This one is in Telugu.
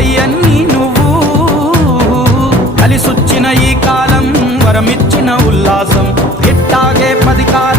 అయ్యకు నువ్వు. కలిసొచ్చిన ఈ కాలం వరమిచ్చిన ఉల్లాసం. ఎట్టాగే పది కాలం